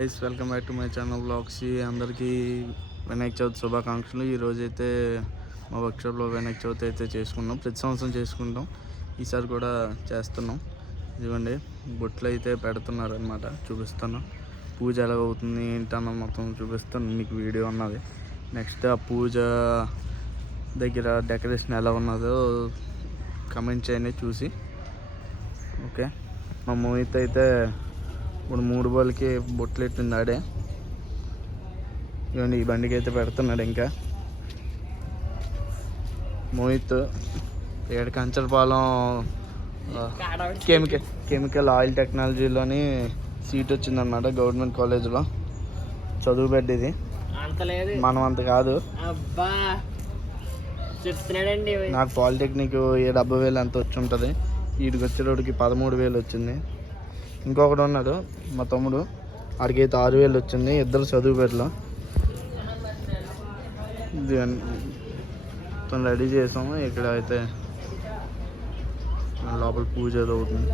Guys welcome back to my channel vlogs అందరికీ వినాయక చవితి శుభాకాంక్షలు. ఈరోజు అయితే మా వర్క్షాప్లో వినాయక చవితి అయితే చేసుకున్నాం. ప్రతి సంవత్సరం చేసుకుంటాం. ఈసారి కూడా చేస్తున్నాం. ఇదిగోండి బొట్లు అయితే పెడుతున్నారు అనమాట చూపిస్తాను పూజ ఎలా అవుతుంది ఏంటన్న మొత్తం చూపిస్తాను మీకు వీడియో ఉన్నది నెక్స్ట్ ఆ పూజ దగ్గర డెకరేషన్ ఎలా ఉన్నదో కమెంట్ చేయండి చూసి. ఓకే మా మోహిత్ అయితే ఇప్పుడు మూడు బాల్కి బొట్లు ఎట్టింది ఆడే ఇవ్వండి ఈ బండికి అయితే పెడుతున్నాడు ఇంకా. మోహిత్ ఏడు కంచరపాలెం కెమికల్ కెమికల్ ఆయిల్ టెక్నాలజీలోని సీట్ వచ్చిందన్నమాట గవర్నమెంట్ కాలేజీలో. చదువు లేదు. మనం అంత కాదు. నాకు పాలిటెక్నిక్ ఏ డెబ్బై వేలు ఎంత వచ్చి ఉంటుంది? వీడికి వచ్చేటోడికి పదమూడు వేలు వచ్చింది. ఇంకొకడు ఉన్నాడు మా తమ్ముడు. ఆడికైతే ఆరు వేలు వచ్చింది ఇద్దరు చదువు పెట్టలో. తను రెడీ చేసాము ఇక్కడ అయితే లోపల పూజ అవుతుంది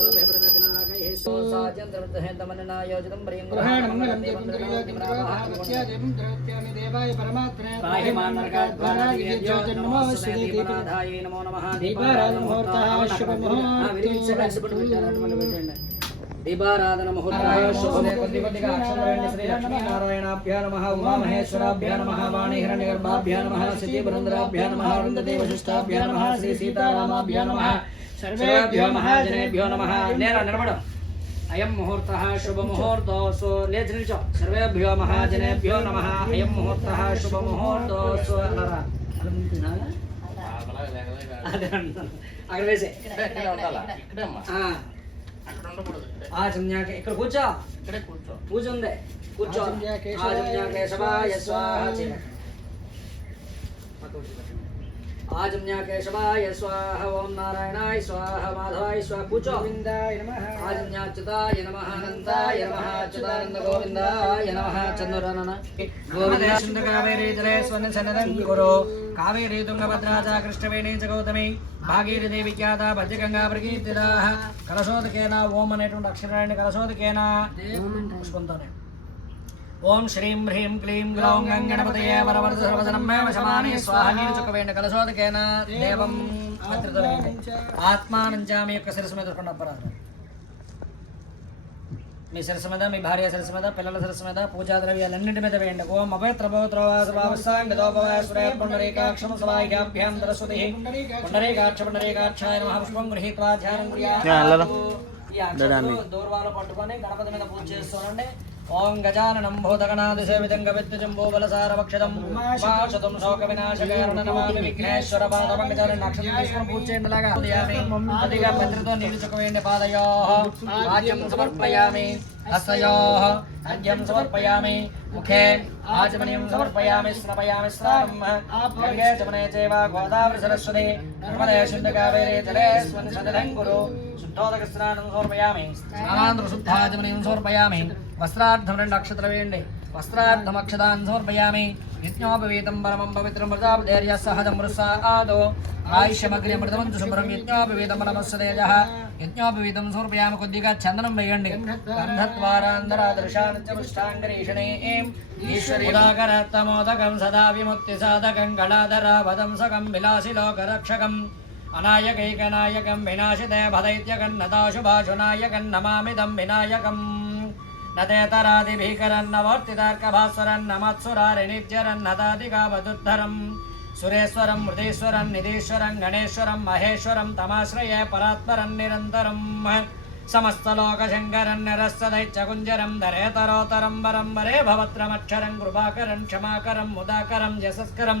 దీపారాధన శ్రీ లక్ష్మీనారాయణాభ్యా నమ ఉమామహేశ్వరాభ్యా నమ వాణి హిరణ్యగర్భాభ్యా నమ సిద్ధి బృందరాభ్యా నమ వృందదేవ శిష్టాభ్యా నమ శ్రీ సీతారామాభ్యా నమ సర్వేభ్యో మహాజనేభ్యో నమ నేర నిలబడం అయం ముహూర్త శుభ ముహూర్తో సో లేచి నిల్చో సర్వేభ్యో మహాజనేభ్యో నమ అయం ముహూర్త శుభ ముహూర్తో సో అనరా అదే అంటున్నాను. అక్కడ వేసే ఇక్కడ కూర్చో పూజ ఉంది కూర్చో ఆచమ్యాకేశవాయ స్వాహ చేయ. ఆజమ్యాకేశవాయ స్వాహ ఓం నారాయణాయ స్వాహ మాధవాయ స్వాహ కూర్చో ఆజమ్యాచ్యుతాయ నమ అనంతాయ నమ అచ్యుతానంద గోవిందాయ నమ. చంద్రనన. గోవింద సుంద కావేరీ జలే స్వర్ణ సన్నదం గురు. కావేరీ తుంగభద్రా చ కృష్ణవేణి చ గౌతమి భాగీరథి దేవి ఖ్యాత భద్రగంగా ప్రకీర్తిదా కలశోదకేన ఓం అనేటువంటి అక్షరాన్ని కలశోదకేన. పుష్పంతోనే. ఓం శ్రీం హ్రీం క్లీం గ్లౌం గంగణపతయే వరవరద సర్వజనం మే వశమాని స్వాహ నీరు చుక్కవేండ కలశోదకేన. దేవం ఆత్మానంచ మీ యొక్క శిరస్సు మీద కొన్ని అపరాధం. మీ శిరస్సు మీద మీ భార్య శిరస్సు మీద పిల్లల శిరస్సు మీద పూజా ద్రవ్యాలన్నింటి మీద వేయండి. ఓం అపవిత్ర పుండరీకాక్షమ సవాహ్యాభ్యాం దరస్వతి పుండరీకాక్ష పుండరీకాక్షాయ నమః పుష్పం గృహీత్వా ధ్యానం యా, అల్లరా. ఈ అక్షరాలు దూర్వాలు పట్టుకొని గణపతి మీద పూజ చేస్తానండి ఓం గజాననం భూతగణాదిసేవితం గవిత్తుజంబో బలసారవక్షదం ఉమాశతం నమామి విఘ్నేశ్వర పాద నక్షత్రం తీసుకొని పూజ చేయండి అదిగా పత్రితో నీళ్ళు చుక్కవేయండి పాదయో సమర్పయామి. హస్తయో. అద్యం సమర్పయామి. ముఖే ఆచమనీయం సమర్పయామి. స్నపయామి స్నానం. చమనే చేవ గోదావరి సరస్వతి నర్మదే శుద్ధ కావేరే జలే స్వన్ గురు కురు శుద్ధోదక స్నానం సమర్పయామి స్నానాంధ్ర శుద్ధాచమనీయం సమర్పయామి వస్త్రార్థం రెండు అక్షతలు వేయండి వస్త్రార్థం అక్షతాన్ సమర్పయామి యజ్ఞోపవీతం పరమం పవిత్రం ప్రజాపదేర్య సహజం వృసా ఆదో ఆయుష్యమగ్నిమృతమంతు శుభ్రం యజ్ఞోపవీతం పరమస్వదేజ యజ్ఞోపవీతం సమర్పయామి కొద్దిగా చందనం వేయండి గంధద్వారాంధరాదృశాంచముష్టాంగరీషణే ఈశ్వరీకరత్తమోదకం సదా విముక్తి సాధకం గళాధరావదం సకం విలాసిలోకరక్షకం అనాయకైకనాయకం వినాశితే భదైత్యకన్నదాశుభాశునాయకం నమామిదం వినాయకం. నదేతరాదిభీకరన్నవర్తితార్కభాస్వరన్నమత్సురారినిత్యరన్నదాదిగావదుద్ధరం సురేశ్వరం మృదేశ్వరం నిధీశ్వరం గణేశ్వరం మహేశ్వరం తమాశ్రయే పరాత్పరం నిరంతరం. సమస్తలోకశంకరం నిరస్తదైత్యకుంజరం ధరేతరోతరం వరం వరే భవత్రమక్షరం కృపాకరం క్షమాకరం ముదాకరం యశస్కరం.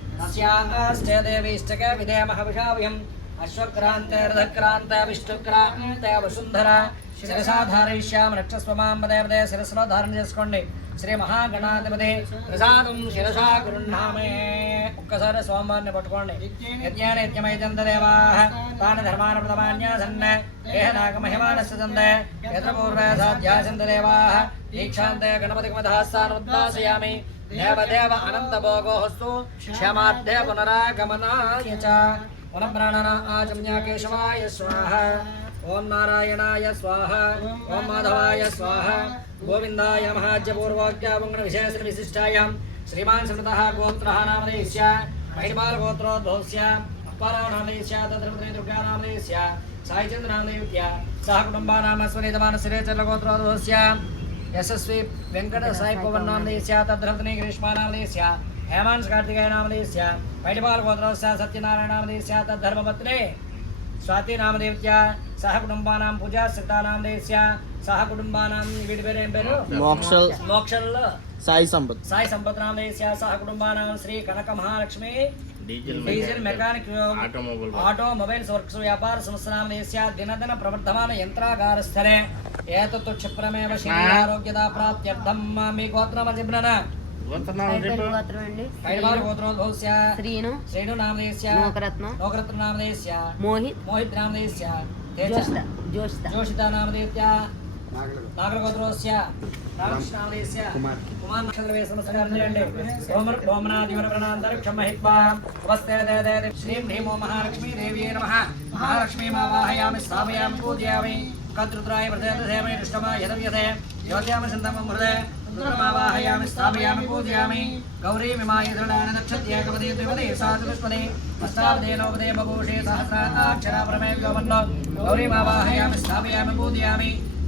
మృతన సహస్రేణ శతేన జ యా శతేన మృతనో సహస్రేణ విరోహసి తస్యాశ్చ దేవీశ్చక విధేమహ విషావ్యం పదే శిరస్సులో ధారణ చేసుకోండి. శ్రీ మహాగణాధిపతి ప్రసాదం శిరసా గృహ్ణామే ఒక్కసారి స్వామివారిని పట్టుకోండి. యజ్ఞాన యజ్ఞమైతంతదేవా తాన ధర్మాన ప్రథమాన్యాసన్న ఏహనాగమహిమానస్య సందే యత్రపూర్వ సాధ్యాసంతదేవా దీక్షాంతే గణపతికి గణపతిమధాస్థానముద్వాసయామి దేవదేవ అనంతభోగోస్తు క్షమార్థే పునరాగమనాయ చ పునఃప్రాణన ఆచమ్య కేశవాయ స్వాహ ఓం నారాయణాయ స్వాహ ఓం మాధవాయ స్వాహ గోవిందాయ మహాజ్యపూర్వోగ్యామంగణ విశేష విశిష్టాయాం శ్రీమాన్ సమృత గోత్ర నామదేశ్య మహిమాల గోత్రోద్భవస్య అప్పారావు నామదేశ్య తద్రపతి దుర్గా నామదేశ్య సాయిచంద్ర నామదేవ్య సహ కుటుంబానామ స్వనితమాన శ్రీచర్ల గోత్రోద్భవస్య యశస్వి వెంకట సాయి పవన్ నామదేశ్య తద్రపతి గ్రీష్మా నామదేశ్య హేమాంశ్ కార్తికేయ నామదేశ్య పైడిపాల గోత్రోస్య సత్యనారాయణ నామదేశ్య తద్ధర్మపత్నే స్వాతి నామదేవ్య సహ కుటుంబానాం పూజా సీతా నామదేశ్య సహ కుటుంబానాం వీడి పేరు ఏం పేరు? మోక్షల్. మోక్షంలో సాయి సంపత్. సాయి సంపత్ నామదేశ్య సహ కుటుంబానాం Sri Kanaka Mahalakshmi. Diesel mechanic automobiles works వ్యాపార సంస్థ నామదేశ్య దినదిన ప్రవర్ధమాన యంత్రాగార స్థలే ఏతత్తు క్షిప్రమేవ శరీరారోగ్యదా ప్రాప్త్యర్థం మీ గోత్రం చెప్పిన గోత్రం అండి? పైడివారు గోత్రోద్భవస్య శ్రీను. నామదేశ్య నోకరత్నం నామదేశ్య మోహిత్. మోహిత్ నామదేశ్య జోష్త జోష్త జోషిత నామదేత్య నాగరగోత్రోస్య రామకృష్ణ నామదేశ్య కుమార్ నక్షత్ర వేస నమస్కారం చేయండి సోమర్ భోమనాదివర ప్రణాంతరిక్షం మహిత్వా ఉపస్థే దే దే దే. శ్రీం హ్రీమో మహాలక్ష్మీ దేవ్యే నమః మహాలక్ష్మీ మావాహయామి స్థాపయామి పూజయామి కర్తృత్రాయ ప్రదేశేమై దృష్టమా యదవ్యతే యోజయామి సింధమం హృదయ రుద్రమావాహయామి స్థాపయామి పూజయామి గౌరీ మిమాయుధృడాన నక్షత్యేకపదే ద్విపదే సాధుష్పదే అష్టావదేనోపదే బభూషే సహస్రాక్షరా ప్రమే వ్యోమన్నో గౌరీమావాహయామి స్థాపయామి పూజయామి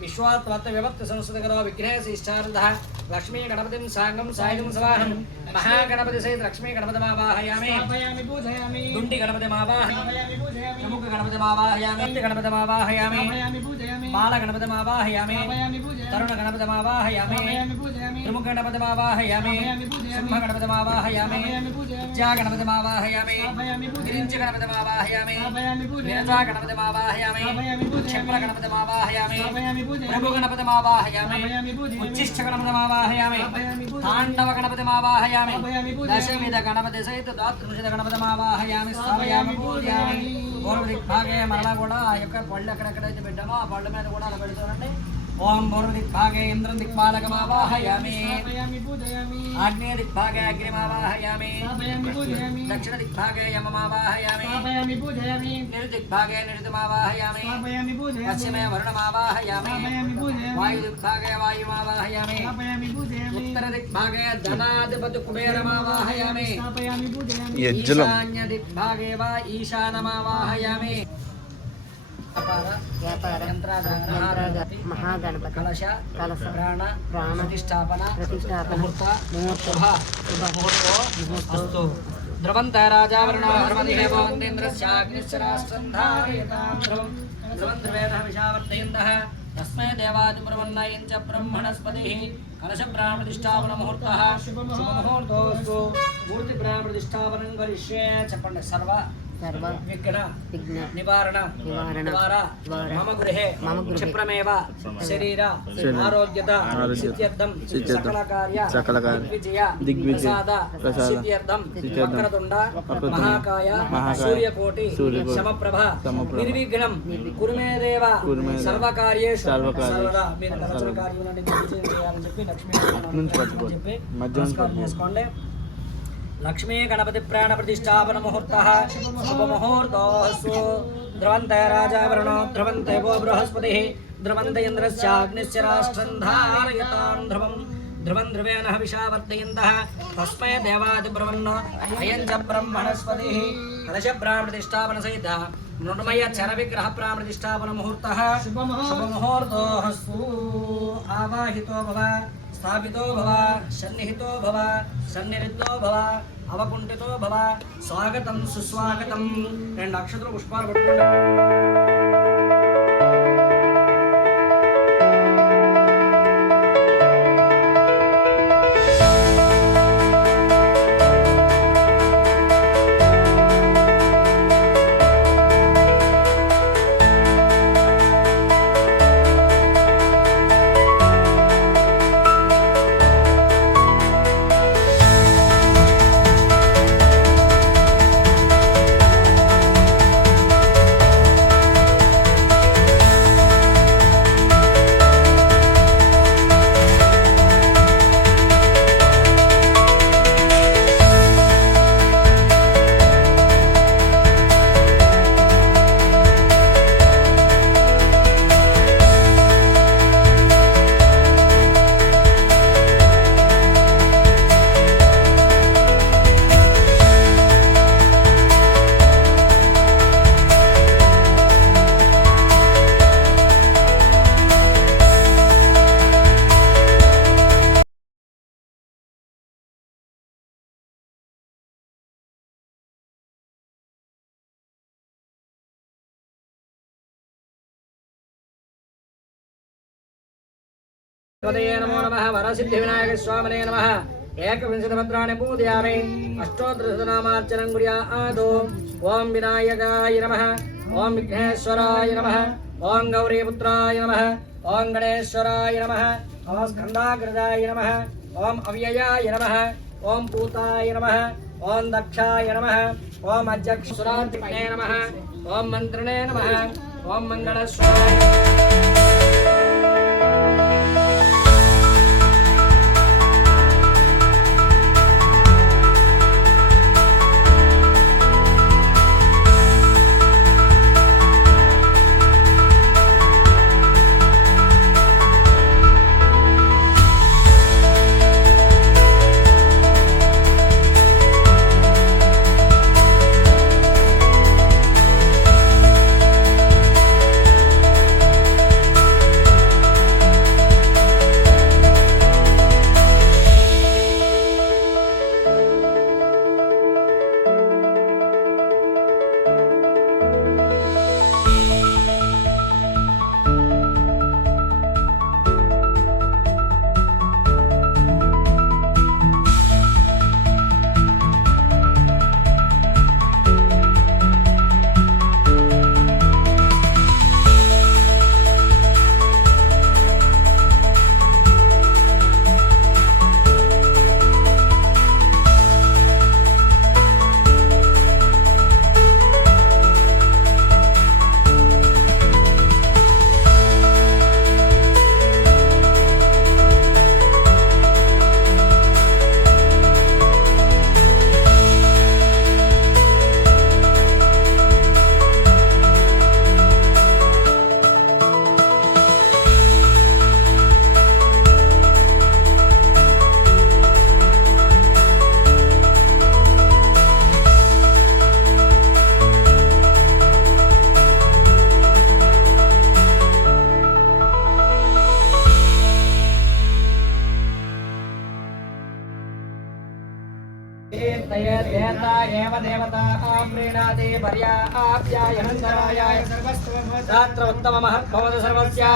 విశ్వాత్మత్త విభక్తి సంస్కృతకరో విఘ్నేశ ఇష్టార్థ లక్ష్మీ గణపతిం సాంగం సాయుధం సవాహం మహాగణపతి సహిత లక్ష్మీ గణపతిమావాహయామి దుండి గణపతిమావాహయామి ప్రముఖ గణపతిమావాహయామి గణపతిమావాహయామి బాల గణపతిమావాహయామి తరుణ గణపతిమావాహయామి ప్రముఖ గణపతిమావాహయామి సింహ గణపతిమావాహయామి విద్యా గణపతిమావాహయామి గిరించ గణపతిమావాహయామి విరజా గణపతిమావాహయామి క్షిప్ర గణపతిమావాహయామి ప్రభు గణపతిమావాహయామి ఉచ్చిష్ట గణపతిమావాహయామి తాండవ గణపతిమావాహయామి దశవిధ గణపతి సహిత దాతృషిత గణపతిమావాహయామి స్థాపయామి పూజయామి పూర్వ దిగ్భాగే మరలా కూడా ఆ యొక్క పళ్ళు ఎక్కడెక్కడైతే పెట్టామో ఆ పళ్ళ మీద కూడా అలా పెడుతానండి ఓం పూర్వ దిగ్భాగే ఇంద్రం దిక్పాలకమావాహయామి ఆగ్నేయ దిగ్భాగే అగ్నిమావాహయామి. దక్షిణ దిగ్భాగే యమమావాహయామి. నిర్దిగ్భాగే నిర్దిమావాహయామి పశ్చిమే వరుణమావాహయామి. వాయు దిగ్భాగే వాయుమావాహయామి. ఉత్తర దిగ్భాగే ధనాధిపతి కుబేరమావాహయామి. ఈశాన్య దిగ్భాగే వా ఈశానమావాహయామి. ವ್ಯಾಪಾರ ಯಂತ್ರಾಧಾರ ಮಹಾಗಣಪತಿ ಕಲಶ ಕಲಶ ಪ್ರಾಣ ಪ್ರಾಣ ಪ್ರತಿಷ್ಠಾಪನಾ ಪ್ರತಿಷ್ಠಾಪನಾ ಮುಹೂರ್ತ ಮುಹೂರ್ತ ಶುಭ ಮುಹೂರ್ತ ಅಸ್ತು ಧ್ರುವಂತ ರಾಜಾವರ್ಣಾವರ್ಣದೇವೋ ವಂದೇಂದ್ರಶ್ಚಾಗ್ನಿಶ್ಚರಾಸ್ತಂಧಾರಯತಾಂ ಧ್ರುವಂ ಧ್ರುವಂ ಧ್ರುವೇಣ ವಿಷಾವರ್ತಯಂತಃ तस्मै देवादिप्रवन्नयं च ब्रह्मणस्पतिः कलशप्राणप्रतिष्ठापनमुहूर्तः शुभमुहूर्तोऽस्तु मूर्तिप्राणप्रतिष्ठापनं करिष्ये चपण्ड सर्व సర్వ సర్వ విఘ్న విఘ్న నివారణ నివారణ మమ గృహే మమ గృహే క్షిప్రమేవ శరీర ఆరోగ్యత సిద్ధ్యర్థం సకల కార్య సకల కార్య దిగ్విజయ దిగ్విజయ ప్రసాద సిద్ధ్యర్థం వక్రతుండ మహాకాయ సూర్యకోటి సమప్రభ నిర్విఘ్నం కురుమే దేవ కురుమే దేవ సర్వకార్యేషు సర్వకార్యేషు సర్వదా మీరు చేయాలని చెప్పి లక్ష్మీ. చెప్పి మధ్యాహ్నం. చేసుకోండి लक्ष्मी गणपति प्राण प्रतिष्ठापन मुहूर्त, शुभ मुहूर्त स्व ध्रुवंत राजा वरुण ध्रुवंत वो बृहस्पति ध्रुवंत इंद्रश्चाग्निश्च राष्ट्रंधारयतां ध्रुवं। ध्रुवं ध्रुवेण हविषा वर्तयन्तः तस्मै देवादिब्रवन्न अयं च ब्रह्मणस्पतिः। कलश प्राणप्रतिष्ठापनसहितः मृण्मय चरविग्रह प्राणप्रतिष्ठापनमुहूर्तः शुभमुहूर्तो आवाहितो भव। స్థాపితో భవ సన్నిహితో భవ సన్నిహితో భవ అవకుంఠితో భవ స్వాగతం సుస్వాగతం రెండు అక్షతలు పుష్పాలు పట్టుకోండి పదయే నమో నమ వరసిద్ధి వినాయక స్వామినే నమ ఏకవింశతిభద్రాన్ని పూజయామి అష్టోత్తరశతనామార్చనం కుర్యాదో ఓం వినాయకాయ నమ ఓం విఘ్నేశ్వరాయ నమ ఓం గౌరీపుత్రాయ నమ ఓం గణేశ్వరాయ నమ ఓం స్కందాగ్రజాయ నమ ఓం అవ్యయాయ నమ ఓం పూతాయ నమ ఓం దక్షాయ నమ ఓం అధ్యక్షురాధిపే నమ ఓం మంత్రిణే నమ ఓం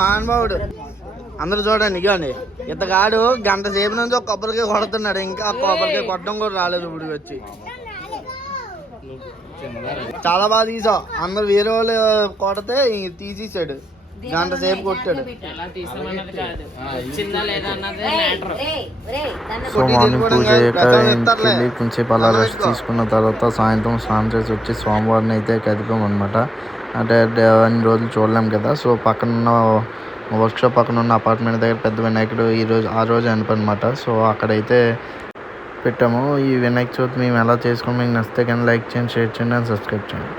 మహానుభావుడు అందరూ చూడండి ఇగోండి. ఇతగాడు గంట సేపు నుంచి ఒక కొబ్బరికాయ కొడుతున్నాడు. ఇంకా ఆ కొబ్బరికాయ కొట్టడం కూడా రాలేదు ఇప్పుడు వచ్చి. చాలా బాగా తీసావు. అందరు వేరే వాళ్ళు కొడితే తీసేసాడు. గంట సేపు కొట్టాడు. ఎలా తీసామన్నది కాదు వచ్చిందా లేదా అన్నది మ్యాటర్ సో మార్నింగ్ పూజ కొంచెంసేపు అలా రెస్ట్ తీసుకున్న తర్వాత సాయంత్రం స్నానం చేసి వచ్చి సోమవారం అయితే కదిపాం అనమాట అంటే అన్ని రోజులు చూడలేం కదా. సో పక్కన ఉన్న వర్క్షాప్ పక్కన ఉన్న అపార్ట్మెంట్ దగ్గర పెద్ద వినాయకుడు ఈ రోజు ఆ రోజు అనమాట సో అక్కడైతే పెట్టాము. ఈ వినాయక చవితి మేము ఎలా చేసుకుని మీకు నచ్చితే కానీ లైక్ చేయండి షేర్ చేయండి అండ్ సబ్స్క్రైబ్ చేయండి.